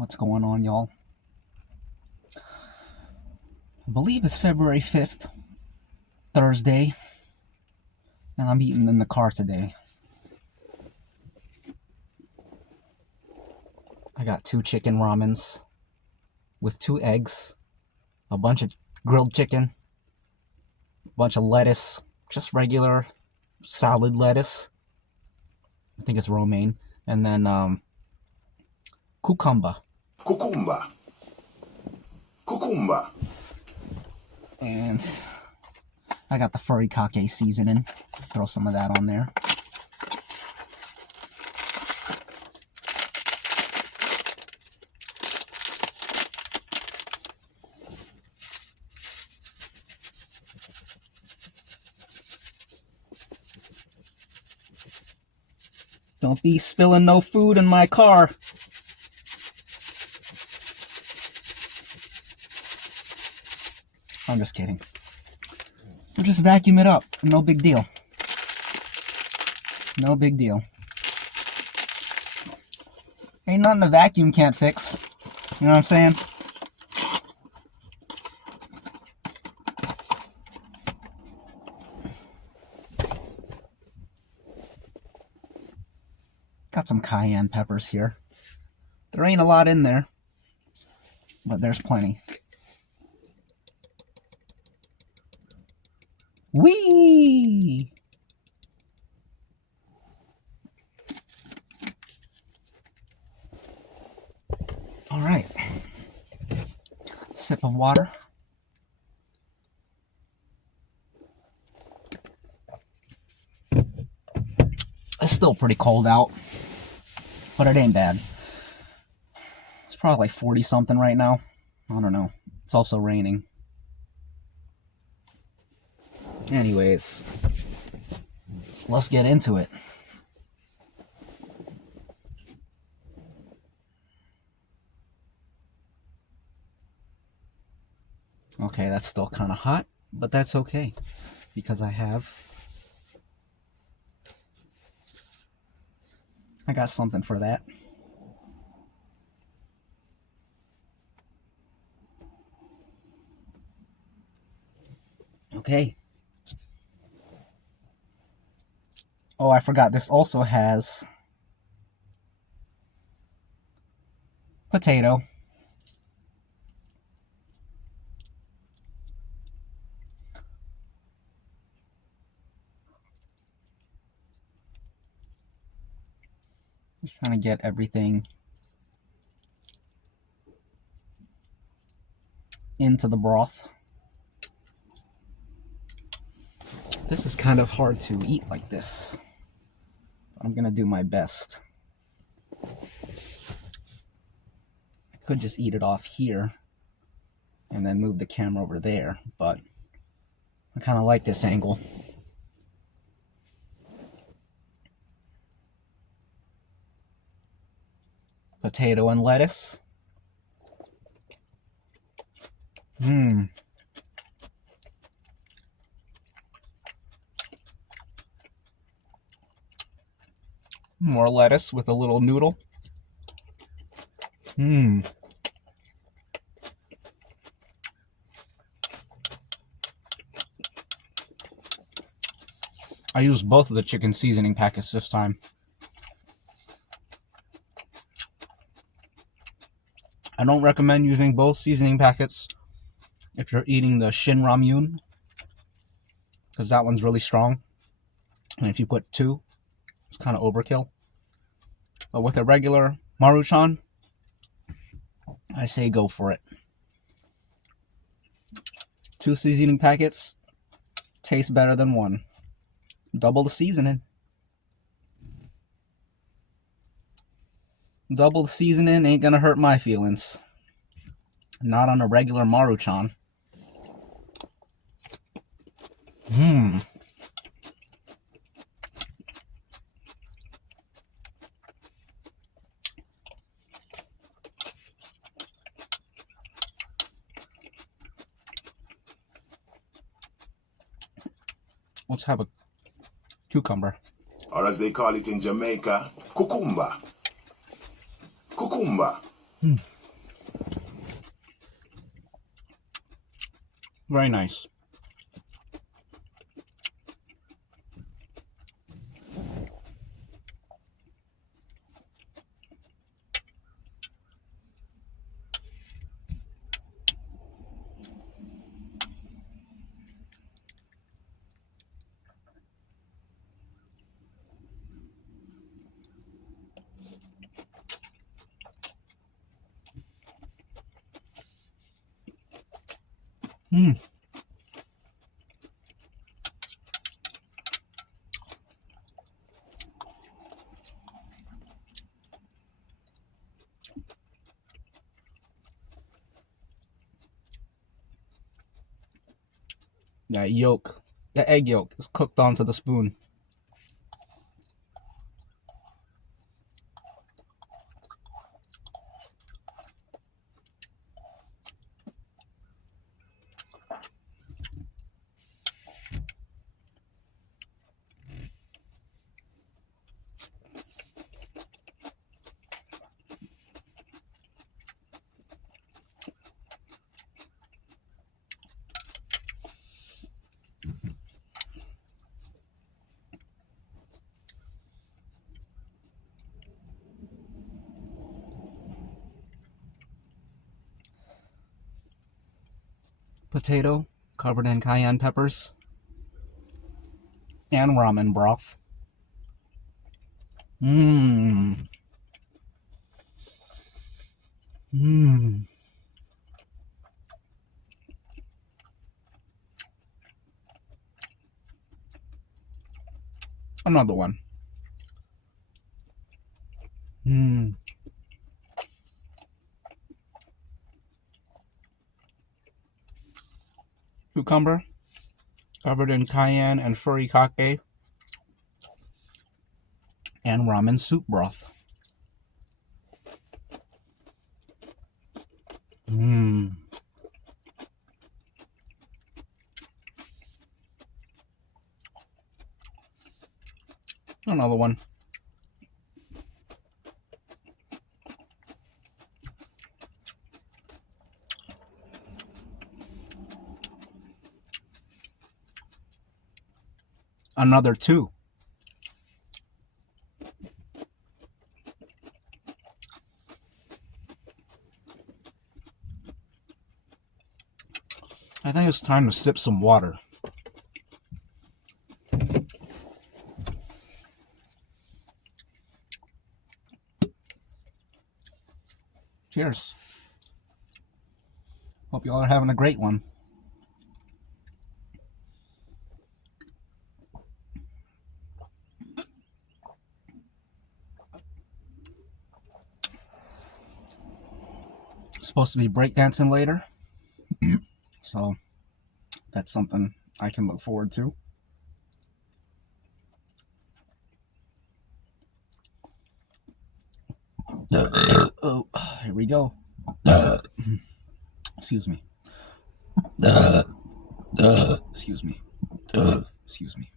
What's going on, y'all? I believe it's February 5th, Thursday, and I'm eating in the car today. I got 2 chicken ramens with 2 eggs, a bunch of grilled chicken, a bunch of lettuce, just regular salad lettuce. I think it's romaine, and then cucumber. Cucumber. And I got the furikake seasoning. Throw some of that on there. Don't be spilling no food in my car. I'm just kidding. We'll just vacuum it up. No big deal. No big deal. Ain't nothing a vacuum can't fix. You know what I'm saying? Got some cayenne peppers here. There ain't a lot in there, but there's plenty. Whee! All right. Sip of water. It's still pretty cold out, but it ain't bad. It's probably like 40 something right now. I don't know. It's also raining. Anyways, let's get into it. Okay, that's still kind of hot, but that's okay because I got something for that. Okay. Oh, I forgot. This also has potato. Just trying to get everything into the broth. This is kind of hard to eat like this. I'm gonna do my best. I could just eat it off here and then move the camera over there, but I kind of like this angle. Potato and lettuce. More lettuce with a little noodle. I used both of the chicken seasoning packets this time. I don't recommend using both seasoning packets if you're eating the Shin Ramyun, because that one's really strong. And if you put 2, it's kind of overkill. But with a regular Maruchan, I say go for it. 2 seasoning packets taste better than 1. Double the seasoning. Double the seasoning ain't gonna hurt my feelings. Not on a regular Maruchan. Let's have a cucumber. Or as they call it in Jamaica, cucumber. Cucumber. Very nice. Mm. That yolk, the egg yolk is cooked onto the spoon. Potato covered in cayenne peppers and ramen broth. Mmm. Mmm. Another one. Mmm. Cucumber covered in cayenne and furikake and ramen soup broth. Mmm. Another one. Another two. I think it's time to sip some water. Cheers. Hope you all are having a great one. Supposed to be breakdancing later, so that's something I can look forward to. Oh, here we go. Excuse me. Excuse me. Excuse me.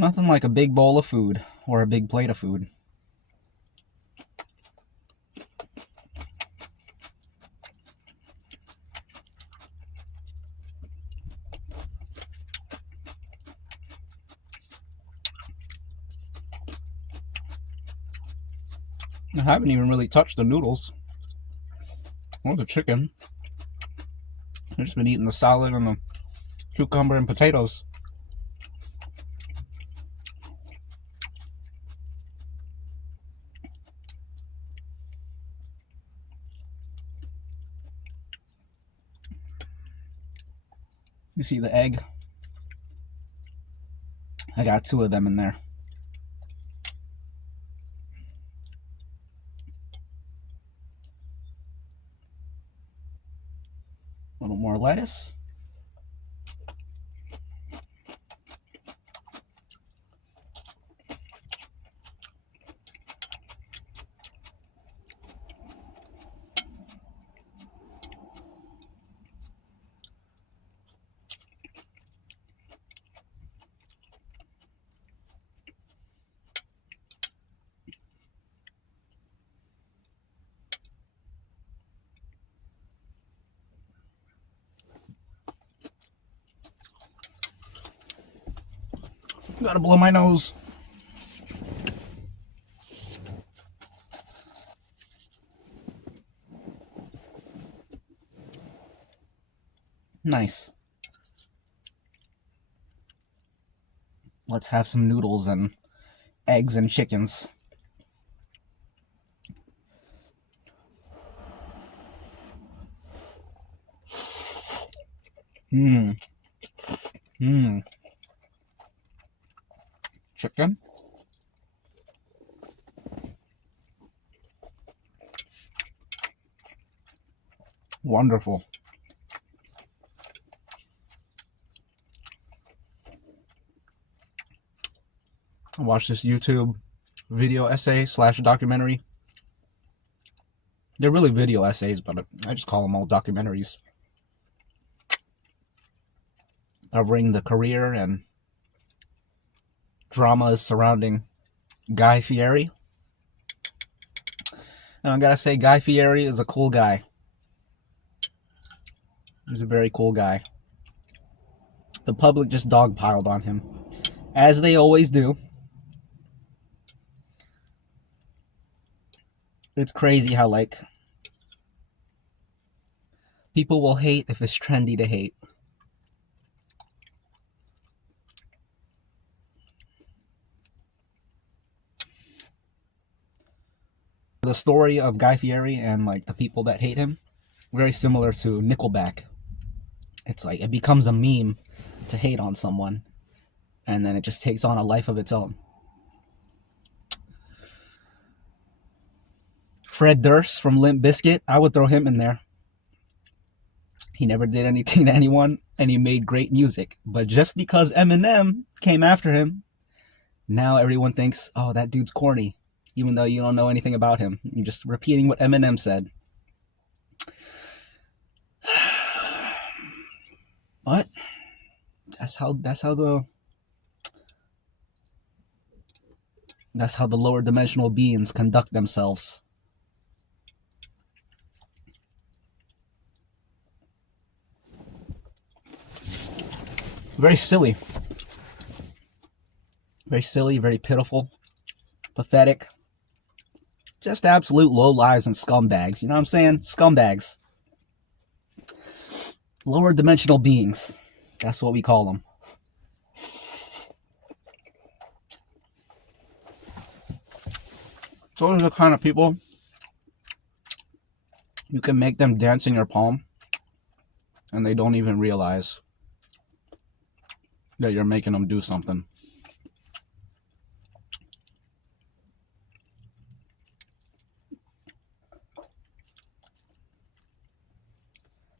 Nothing like a big bowl of food or a big plate of food. I haven't even really touched the noodles or the chicken. I've just been eating the salad and the cucumber and potatoes. You see the egg? I got two of them in there. A little more lettuce. Gotta blow my nose. Nice. Let's have some noodles and eggs and chickens. Mmm. Mmm. Chicken. Wonderful. I watched this YouTube video essay / documentary. They're really video essays, but I just call them all documentaries, covering the career and dramas surrounding Guy Fieri. And I gotta say, Guy Fieri is a cool guy. He's a very cool guy. The public just dogpiled on him, as they always do. It's crazy how, like, people will hate if it's trendy to hate. The story of Guy Fieri and, like, the people that hate him, very similar to Nickelback. It's like it becomes a meme to hate on someone, and then it just takes on a life of its own. Fred Durst from Limp Bizkit, I would throw him in there. He never did anything to anyone, and he made great music. But just because Eminem came after him, now everyone thinks, oh, that dude's corny, even though you don't know anything about him. You're just repeating what Eminem said. But that's how the lower dimensional beings conduct themselves. Very silly. Very silly, very pitiful, pathetic. Just absolute low lives and scumbags. You know what I'm saying? Scumbags. Lower dimensional beings. That's what we call them. So those are the kind of people you can make them dance in your palm, and they don't even realize that you're making them do something.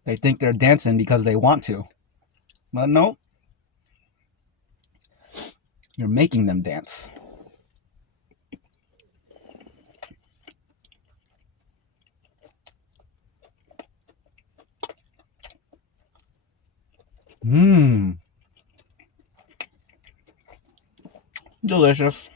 They think they're dancing because they want to. But no, you're making them dance. Mmm. Delicious.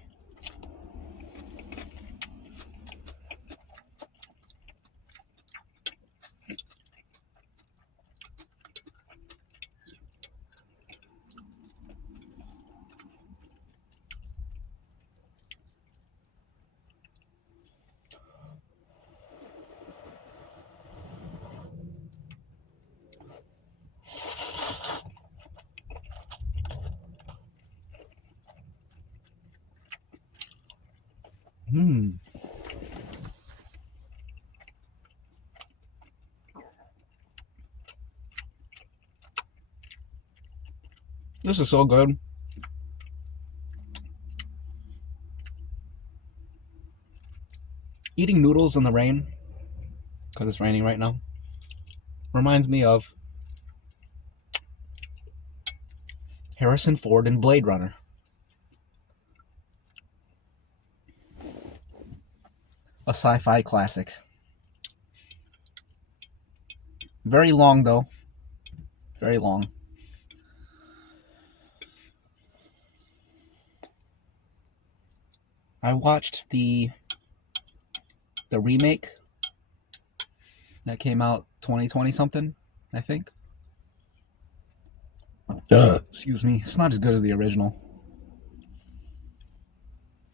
Mmm. This is so good. Eating noodles in the rain, because it's raining right now, reminds me of Harrison Ford in Blade Runner. A sci-fi classic. Very long, though. Very long. I watched the remake that came out 2020 something, I think. Excuse me. It's not as good as the original.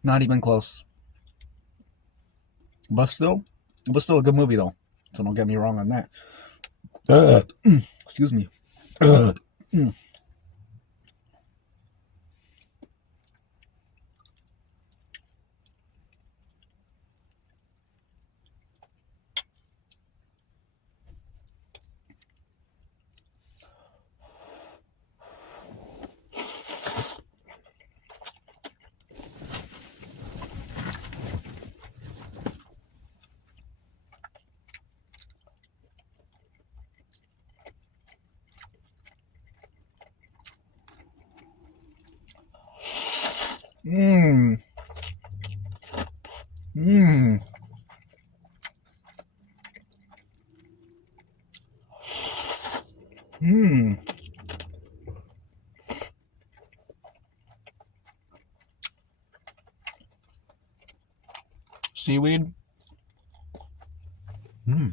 Not even close. But still, it was still a good movie though. So don't get me wrong on that. Excuse me. Mmm. Mmm. Mmm. Seaweed. Mmm.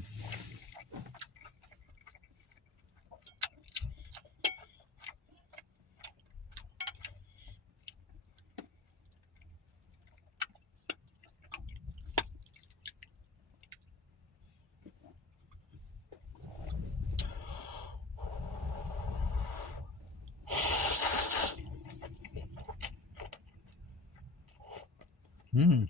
Mmm.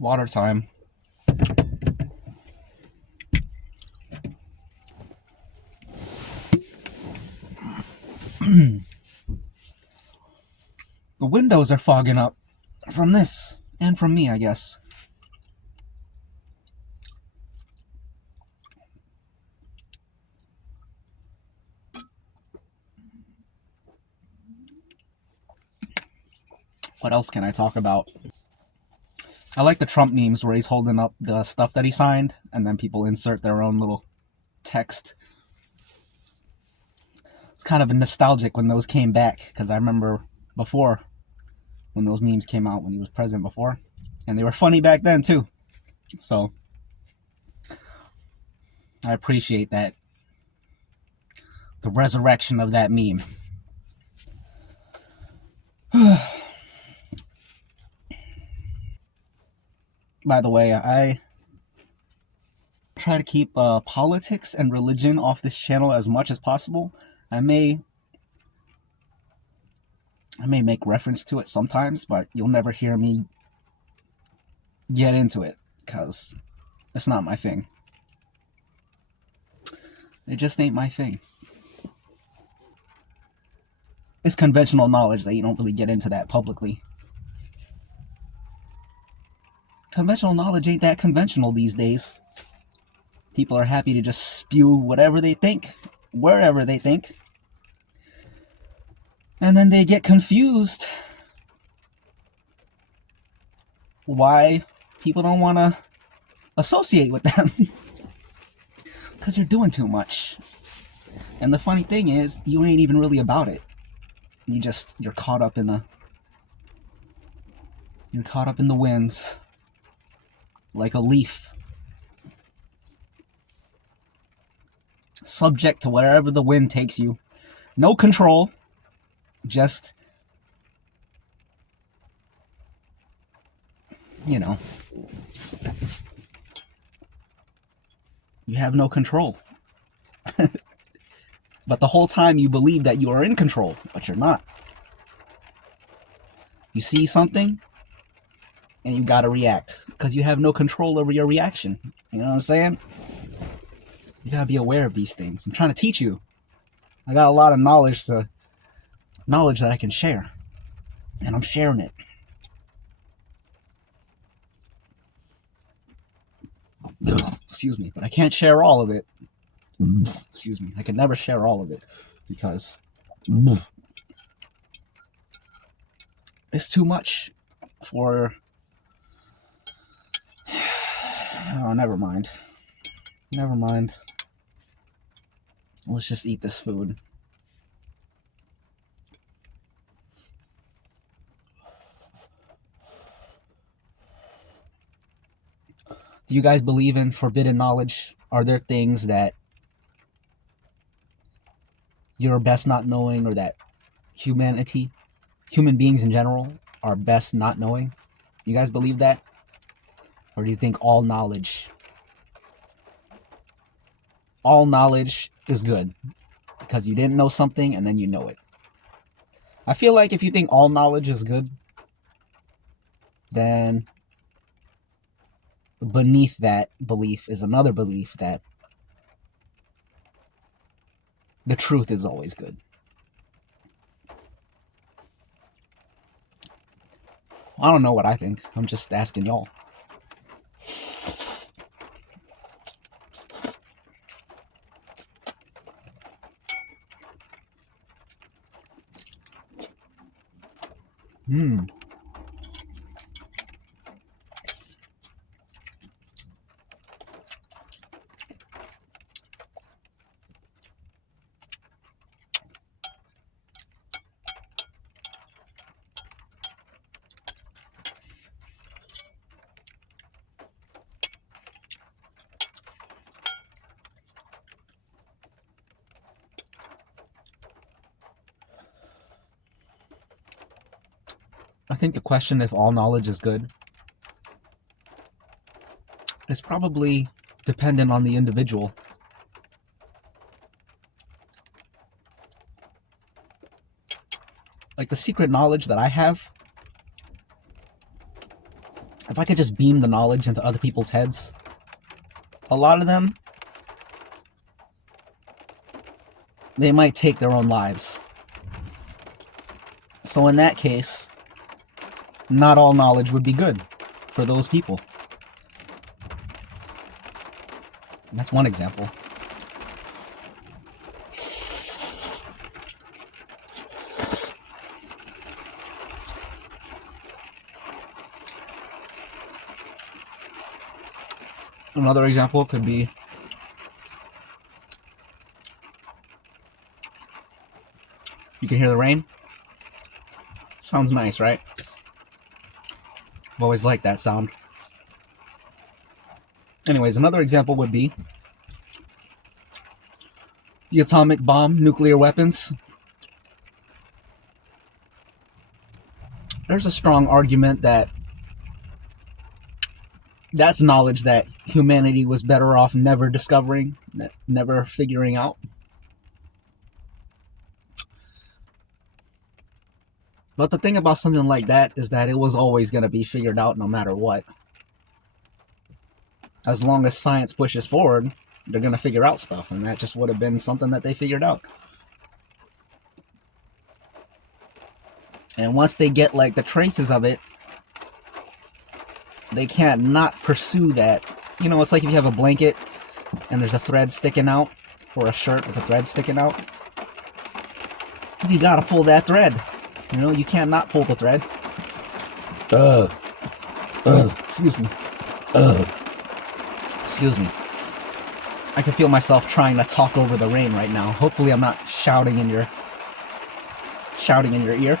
Water time. The windows are fogging up from this and from me, I guess. What else can I talk about? I like the Trump memes where he's holding up the stuff that he signed and then people insert their own little text. It's kind of nostalgic when those came back because I remember before when those memes came out when he was president before, and they were funny back then too. So I appreciate that. The resurrection of that meme. By the way, I try to keep politics and religion off this channel as much as possible. I may make reference to it sometimes, but you'll never hear me get into it because it's not my thing. It just ain't my thing. It's conventional knowledge that you don't really get into that publicly. Conventional knowledge ain't that conventional these days. People are happy to just spew whatever they think, wherever they think. And then they get confused why people don't want to associate with them. Because you're doing too much. And the funny thing is, you ain't even really about it. You're caught up in the winds. Like a leaf. Subject to wherever the wind takes you. No control. Just, you have no control. But the whole time you believe that you are in control, but you're not. You see something, and you gotta react, because you have no control over your reaction. You know what I'm saying? You gotta be aware of these things. I'm trying to teach you. I got a lot of knowledge that I can share. And I'm sharing it. Excuse me, but I can't share all of it. Excuse me, I can never share all of it because is too much for... Oh, never mind. Never mind. Let's just eat this food. Do you guys believe in forbidden knowledge? Are there things that you're best not knowing, or that human beings in general, are best not knowing? You guys believe that? Or do you think all knowledge is good? Because you didn't know something and then you know it. I feel like if you think all knowledge is good, then beneath that belief is another belief that the truth is always good. I don't know what I think. I'm just asking y'all. I think the question if all knowledge is good is probably dependent on the individual. Like the secret knowledge that I have, if I could just beam the knowledge into other people's heads, a lot of them, they might take their own lives. So in that case, not all knowledge would be good for those people. That's one example. Another example could be you can hear the rain. Sounds nice, right? I've always liked that sound. Anyways, another example would be the atomic bomb, nuclear weapons. There's a strong argument that that's knowledge that humanity was better off never discovering, never figuring out. But the thing about something like that is that it was always going to be figured out no matter what. As long as science pushes forward, they're going to figure out stuff, and that just would have been something that they figured out. And once they get like the traces of it, they can't not pursue that. You know, it's like if you have a blanket and there's a thread sticking out, or a shirt with a thread sticking out. You gotta pull that thread. You know, you can't not pull the thread. Excuse me. Excuse me. I can feel myself trying to talk over the rain right now. Hopefully I'm not shouting in your ear.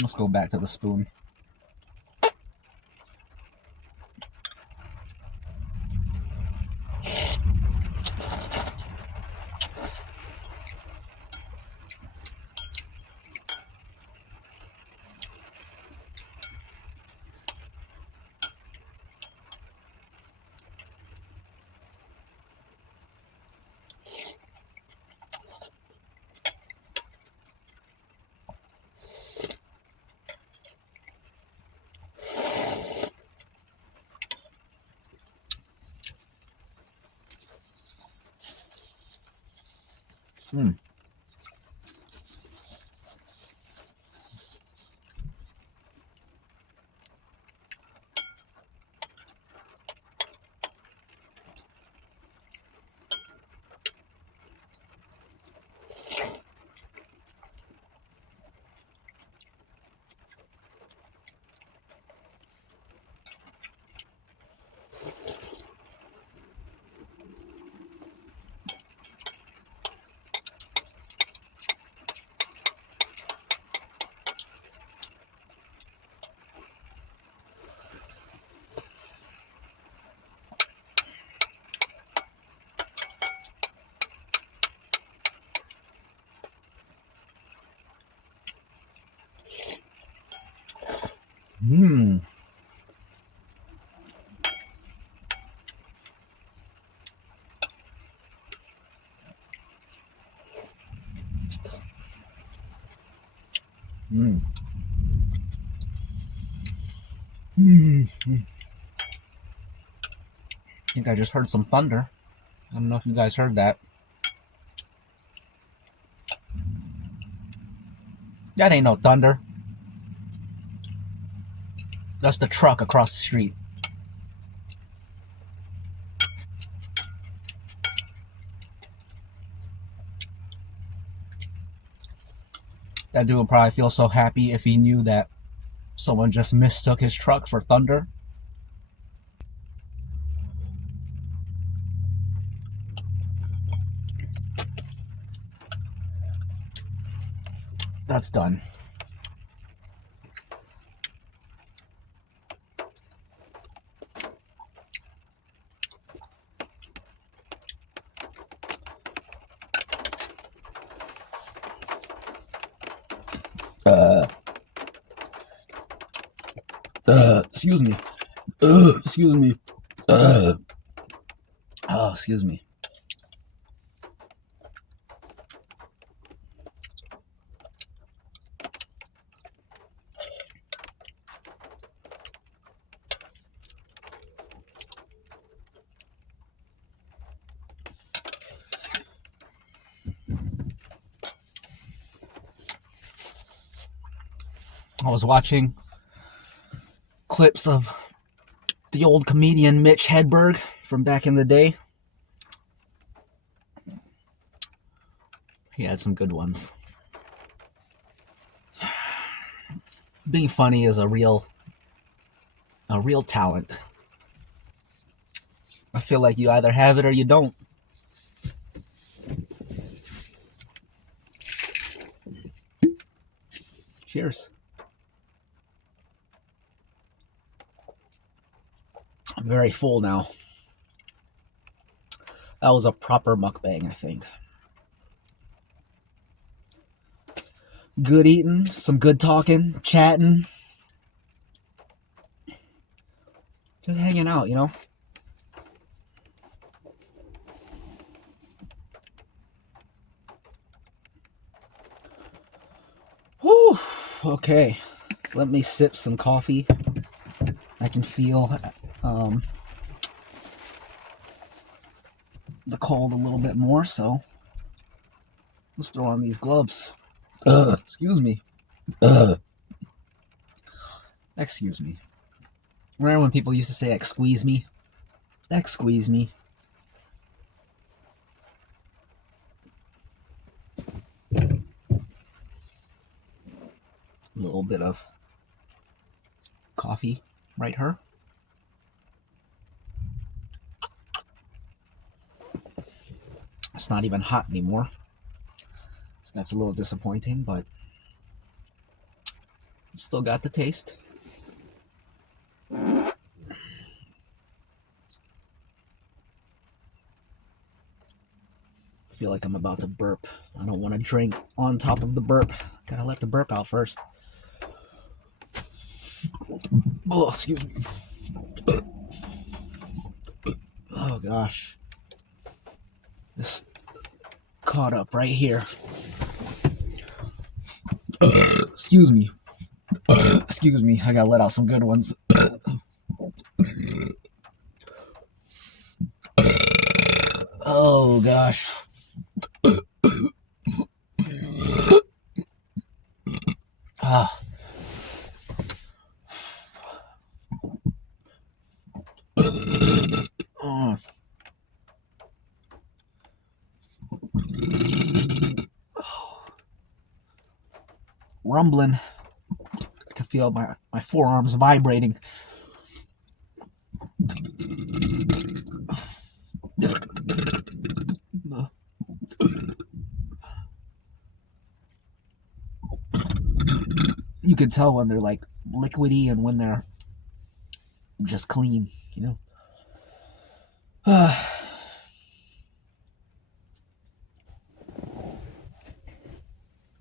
Let's go back to the spoon. Mmm. Mmm. Mmm. I think I just heard some thunder. I don't know if you guys heard that. That ain't no thunder. That's the truck across the street. That dude would probably feel so happy if he knew that someone just mistook his truck for thunder. That's done. Excuse me. Excuse me. Oh, excuse me. I was watching clips of the old comedian Mitch Hedberg from back in the day. He had some good ones. Being funny is a real talent. I feel like you either have it or you don't. Cheers. I'm very full now. That was a proper mukbang, I think. Good eating, some good talking, chatting. Just hanging out, you know? Whew. Okay. Let me sip some coffee. I can feel the cold a little bit more, so let's throw on these gloves. Excuse me. Excuse me. Remember when people used to say, "Squeeze me"? Squeeze me. A little bit of coffee right here. It's not even hot anymore. So that's a little disappointing, but still got the taste. I feel like I'm about to burp. I don't want to drink on top of the burp. Gotta let the burp out first. Oh, excuse me. Oh gosh. This caught up right here. Excuse me. Excuse me. I gotta let out some good ones. Oh gosh. Ah. Oh. Rumbling. I can feel my forearms vibrating. You can tell when they're like liquidy and when they're just clean, you know?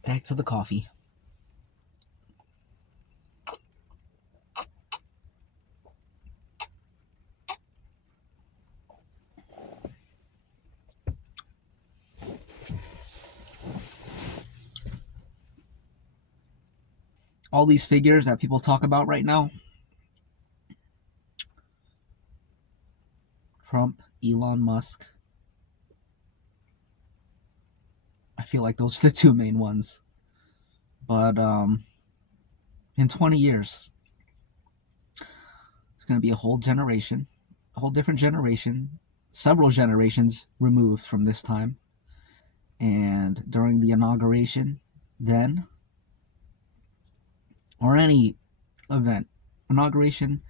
Back to the coffee. all these figures that people talk about right now, Trump, Elon Musk, I feel like those are the two main ones. But in 20 years, it's going to be a whole generation, a whole different generation, several generations removed from this time. And during the inauguration, then, or any event, inauguration,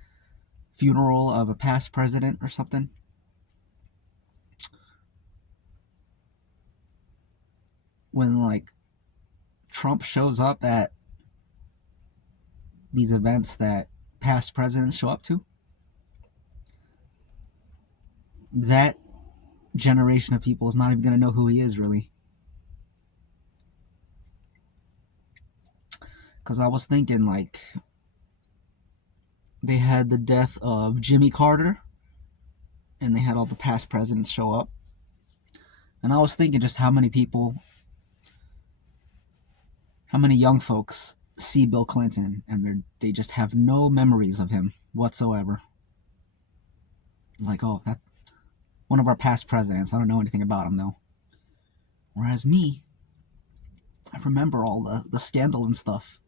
funeral of a past president or something, when like Trump shows up at these events that past presidents show up to, that generation of people is not even going to know who he is, really. Because I was thinking, like, they had the death of Jimmy Carter, and they had all the past presidents show up. And I was thinking just how many people, how many young folks see Bill Clinton, and they just have no memories of him whatsoever. Like, oh, that one of our past presidents. I don't know anything about him, though. Whereas me, I remember all the scandal and stuff.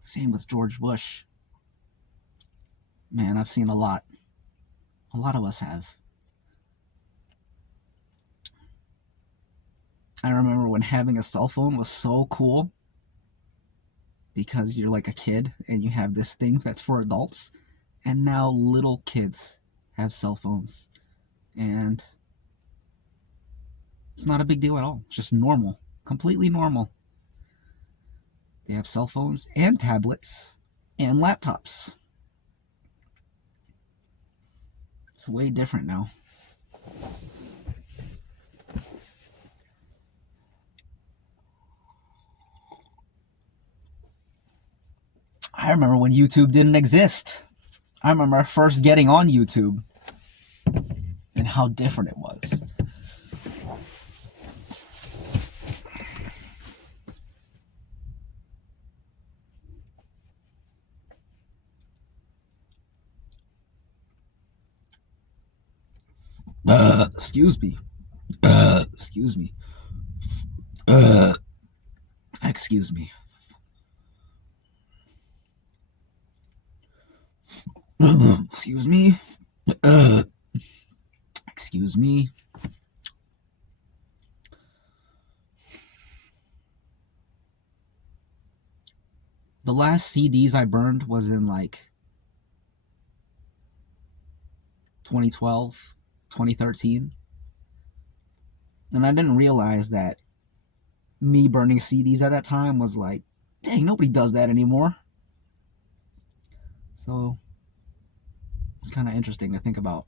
Same with George Bush. Man, I've seen a lot. A lot of us have. I remember when having a cell phone was so cool because you're like a kid and you have this thing that's for adults. And now little kids have cell phones. And it's not a big deal at all. It's just normal. Completely normal. They have cell phones and tablets and laptops. It's way different now. I remember when YouTube didn't exist. I remember first getting on YouTube and how different it was. Excuse me. Excuse me. Excuse me. Excuse me. Excuse me. The last CDs I burned was in like 2012, 2013. And I didn't realize that me burning CDs at that time was like, dang, nobody does that anymore. So it's kind of interesting to think about.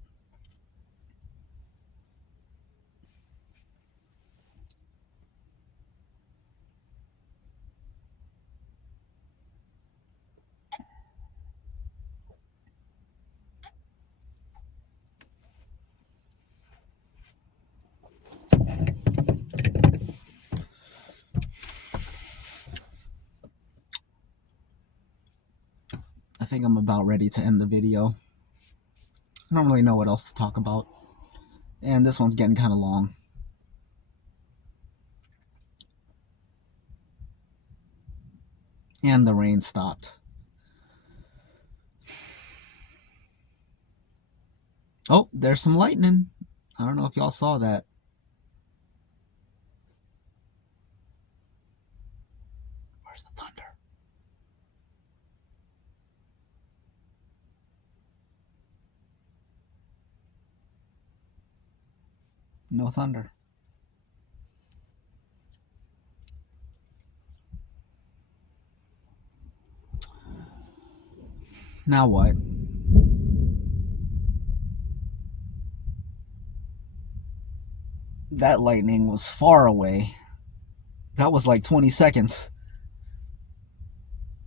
I think I'm about ready to end the video. I don't really know what else to talk about. And this one's getting kind of long. And the rain stopped. Oh, there's some lightning. I don't know if y'all saw that. Where's the thunder? No thunder. Now what? That lightning was far away. That was like 20 seconds.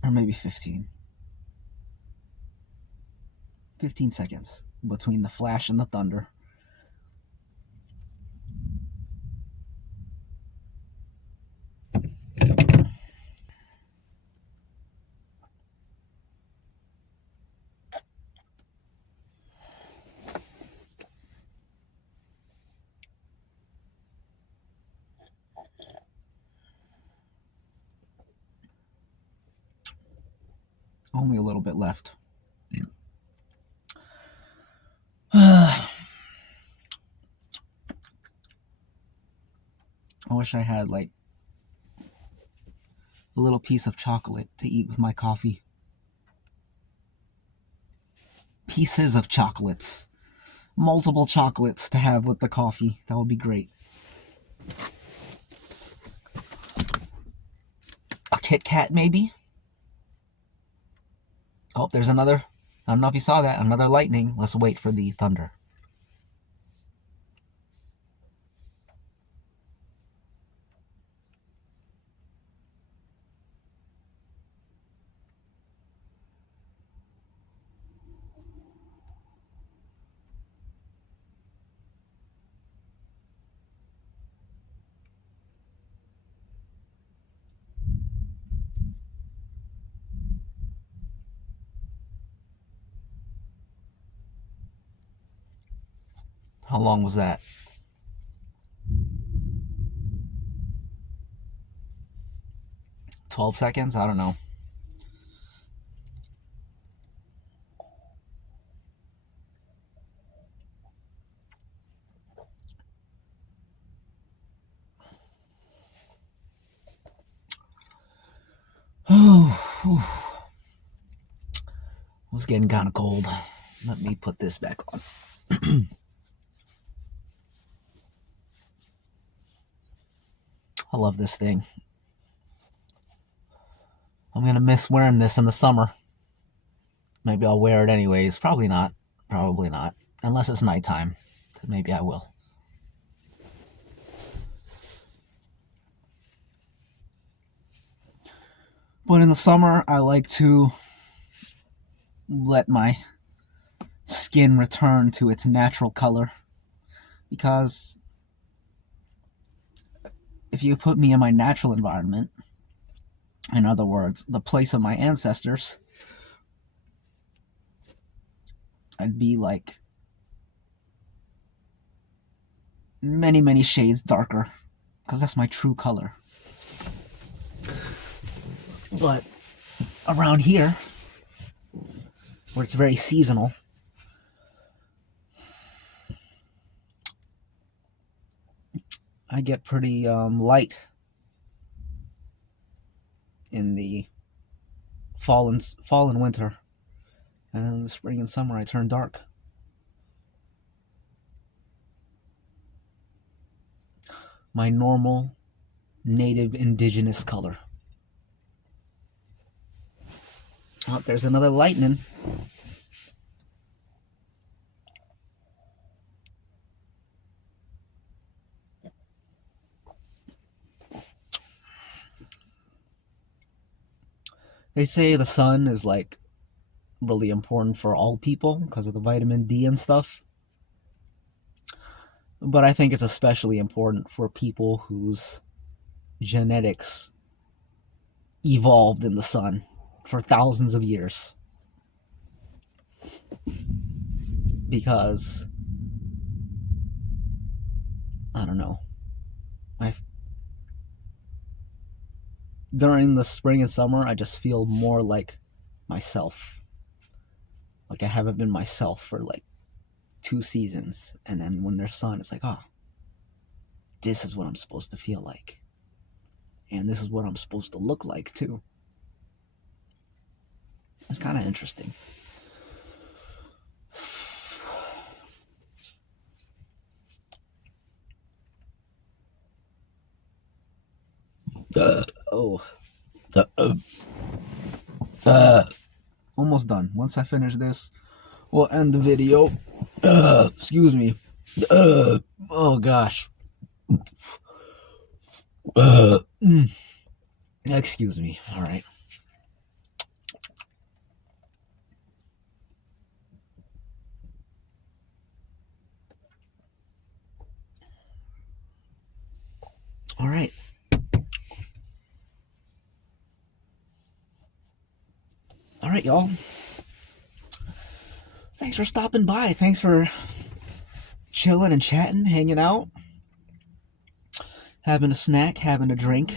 Or maybe 15. 15 seconds between the flash and the thunder. Only a little bit left. I wish I had like a little piece of chocolate to eat with my coffee. Pieces of chocolates. Multiple chocolates to have with the coffee. That would be great. A Kit Kat, maybe? Oh, there's another. I don't know if you saw that. Another lightning. Let's wait for the thunder. How long was that? 12 seconds? I don't know. Oh, it was getting kind of cold. Let me put this back on. I love this thing. I'm going to miss wearing this in the summer. Maybe I'll wear it anyways. Probably not. Probably not. Unless it's nighttime. Then maybe I will. But in the summer, I like to let my skin return to its natural color. Because if you put me in my natural environment, in other words, the place of my ancestors, I'd be like many, many shades darker. Because that's my true color. But around here, where it's very seasonal, I get pretty light in the fall and winter, and in the spring and summer I turn dark. My normal, native, indigenous color. Oh, there's another lightning. They say the sun is like really important for all people because of the vitamin D and stuff. But I think it's especially important for people whose genetics evolved in the sun for thousands of years. Because, I don't know, during the spring and summer, I just feel more like myself. Like I haven't been myself for like 2 seasons. And then when there's sun, it's like, oh, this is what I'm supposed to feel like. And this is what I'm supposed to look like, too. It's kind of interesting. Almost done. Once I finish this, we'll end the video. Excuse me. Oh gosh. Excuse me. All right. All right. All right, y'all. Thanks for stopping by. Thanks for chilling and chatting, hanging out, having a snack, having a drink.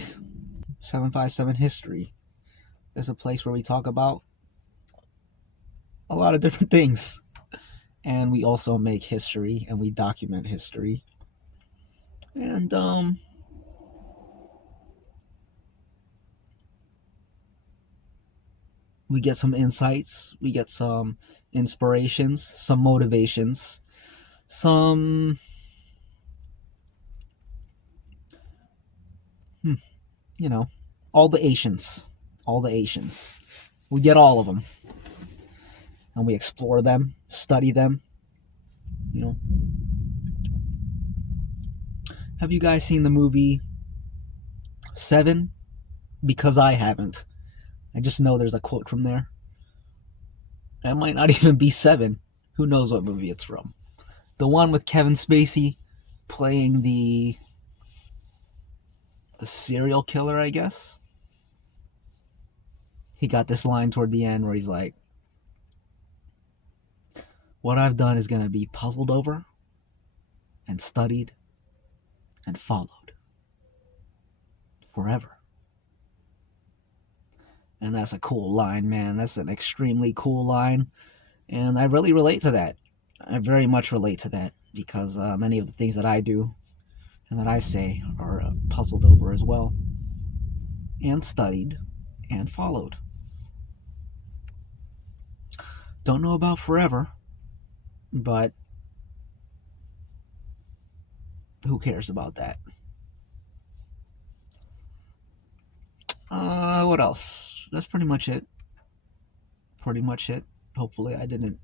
757 History is a place where we talk about a lot of different things. And we also make history and we document history. And we get some insights, we get some inspirations, some motivations, some you know, all the Asians, all the Asians. We get all of them, and we explore them, study them. You know, have you guys seen the movie Seven? Because I haven't. I just know there's a quote from there. It might not even be Seven. Who knows what movie it's from? The one with Kevin Spacey playing the serial killer, I guess. He got this line toward the end where he's like, "What I've done is going to be puzzled over and studied and followed forever." And that's a cool line, man. That's an extremely cool line. And I really relate to that. I very much relate to that because many of the things that I do and that I say are puzzled over as well, and studied and followed. Don't know about forever, but who cares about that? What else? That's pretty much it. Pretty much it. Hopefully, I didn't.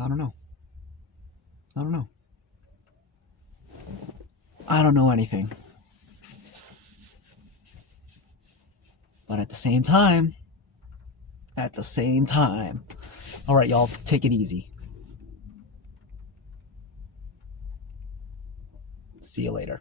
I don't know. I don't know. I don't know anything. But at the same time, all right, y'all, take it easy. See you later.